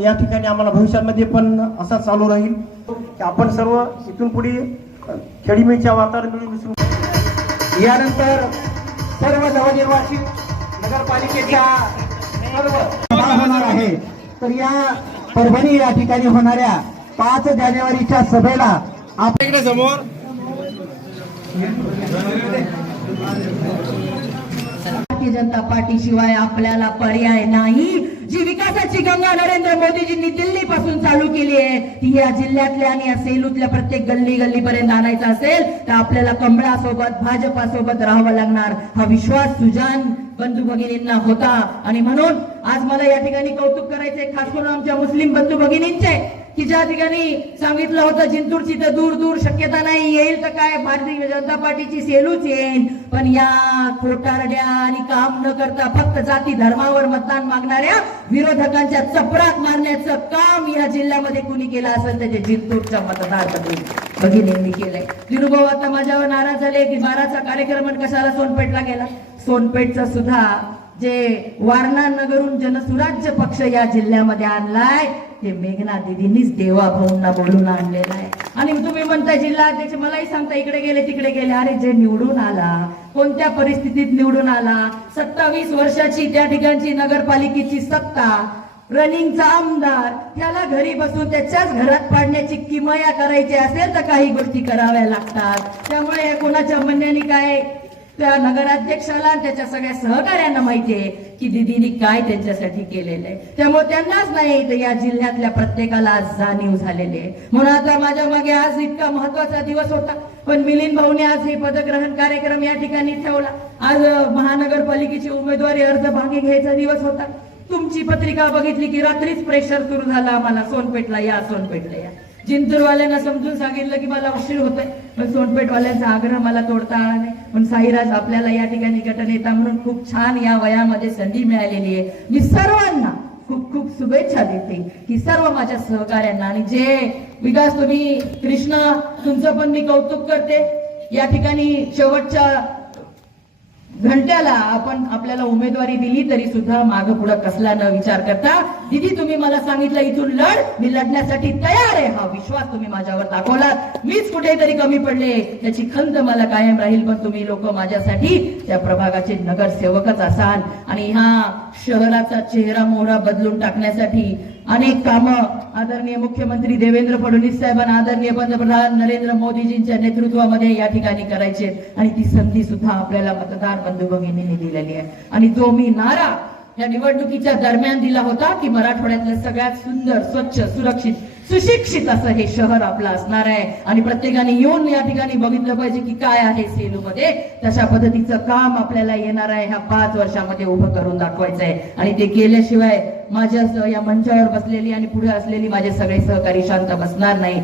या ठिकाणी आम्हाला भविष्यामध्ये पण असा चालू राहील की आपण सर्व इथून पुढे खेळीमेळीच्या वातावरण मिळून मिसळून यानंतर सर्व नवनिर्वाचित नगरपालिकेच्या सर्व सभा होणार आहे. तर या परभणी या ठिकाणी होणाऱ्या पाच जानेवारीच्या सभेला आप इकडे समोर. भारतीय जनता पार्टी शिवाय आपल्याला पर्याय नाही. जी विकासाची गंगा नरेंद्र मोदीजींनी दिल्ली पासून चालू केली आहे ती या जिल्ह्यातल्या आणि या सेलूतल्या प्रत्येक गल्ली गल्ली पर्यंत आणायचं असेल तर आपल्याला कमळासोबत भाजपासोबत राहावं लागणार. हा विश्वास सुजान बंधू भगिनींना होता. आणि म्हणून आज मला या ठिकाणी कौतुक करायचंय खास करून आमच्या मुस्लिम बंधू भगिनींचे की ज्या ठिकाणी सांगितलं होतं जिंतूरची तर दूर दूर शक्यता नाही येईल तर काय? भारतीय जनता पार्टीची सेलूच येईल पण या खोटारड्या आणि काम न करता फक्त जाती धर्मावर मतदान मागणाऱ्या विरोधकांच्या चपरात मारण्याचं काम या जिल्ह्यामध्ये कुणी केलं असेल त्याचे जिंतूरच्या मतदार भगिनींनी केलंय. दिनुभाऊ आता माझ्यावर नाराज झाले की बाराचा कार्यक्रम कशाला सोनपेठला गेला? सोनपेठचा सुद्धा जे वारणा नगरून जनसुराज्य पक्ष या जिल्ह्यामध्ये आणलाय ते मेघना दिदींनीच देवाभाऊंना बोलून आणलेलं आहे. आणि तुम्ही म्हणता जिल्हा अध्यक्ष मलाही सांगता इकडे गेले तिकडे गेले. अरे जे निवडून आला कोणत्या परिस्थितीत निवडून आला? सत्तावीस वर्षाची त्या ठिकाणची नगरपालिकेची सत्ता रनिंगचा आमदार त्याला घरी बसून त्याच्याच घरात पाडण्याची किमया करायची असेल तर काही गोष्टी कराव्या लागतात. त्यामुळे या कोणाच्या म्हणण्याने काय? त्या नगराध्यक्षाला त्याच्या सगळ्या सहकार्यांना माहितीये की दिदीनी काय त्यांच्यासाठी केलेलं आहे. त्यामुळे त्यांनाच नाही तर या जिल्ह्यातल्या प्रत्येकाला आज जाणीव झालेली आहे. म्हणून आता माझ्या मागे आज इतका महत्त्वाचा दिवस होता. पण मिलिंद भाऊने आज हे पदग्रहण कार्यक्रम या ठिकाणी ठेवला. आज महानगरपालिकेची उमेदवारी अर्ज मागे घ्यायचा दिवस होता. तुमची पत्रिका बघितली की रात्रीच प्रेशर सुरू झाला आम्हाला सोनपेठला या सोनपेठला या. जिंतूरवाल्यांना समजून सांगितलं की मला उशीर होतोय. पण सोनपेठवाल्यांचा आग्रह मला तोडता आला नाही. पण साईराज आपल्याला या ठिकाणी गटनेता म्हणून खूप छान या वयामध्ये संधी मिळालेली आहे. मी सर्वांना खूप खूप शुभेच्छा देते की सर्व माझ्या सहकार्यांना आणि जे विकास तुम्ही कृष्णा तुमचं पण मी कौतुक करते. या ठिकाणी शेवटच्या घंट्याला आपण आपल्याला उमेदवारी दिली तरी सुद्धा माग पुढे कसला न विचार करता दिदी तुम्ही मला सांगितलं इथून लढ मी लढण्यासाठी तयार आहे. हा विश्वास तुम्ही माझ्यावर दाखवलात. मीच कुठेतरी कमी पडले. त्याची खंत मला कायम राहील पण तुम्ही लोक माझ्यासाठी त्या प्रभागाचे नगरसेवकच असाल. आणि ह्या शहराचा चेहरा मोहरा बदलून टाकण्यासाठी अनेक कामं आदरणीय मुख्यमंत्री देवेंद्र फडणवीस साहेबांना आदरणीय पंतप्रधान नरेंद्र मोदीजींच्या नेतृत्वामध्ये या ठिकाणी करायचे आणि ती संधी सुद्धा आपल्याला मतदार बंधू भगिनींनी दिलेली आहे. आणि जो मी नारा या निवडणुकीच्या दरम्यान दिला होता की मराठवाड्यातलं सगळ्यात सुंदर स्वच्छ सुरक्षित सुशिक्षित असं हे शहर आपलं असणार आहे. आणि प्रत्येकाने येऊन या ठिकाणी बघितलं पाहिजे की काय आहे सेलूमध्ये. तशा पद्धतीचं काम आपल्याला येणार आहे. ह्या पाच वर्षामध्ये उभं करून दाखवायचं आहे. आणि ते केल्याशिवाय माझ्या या मंचावर बसलेली आणि पुढे असलेली माझे सगळे सहकारी शांत बसणार नाही.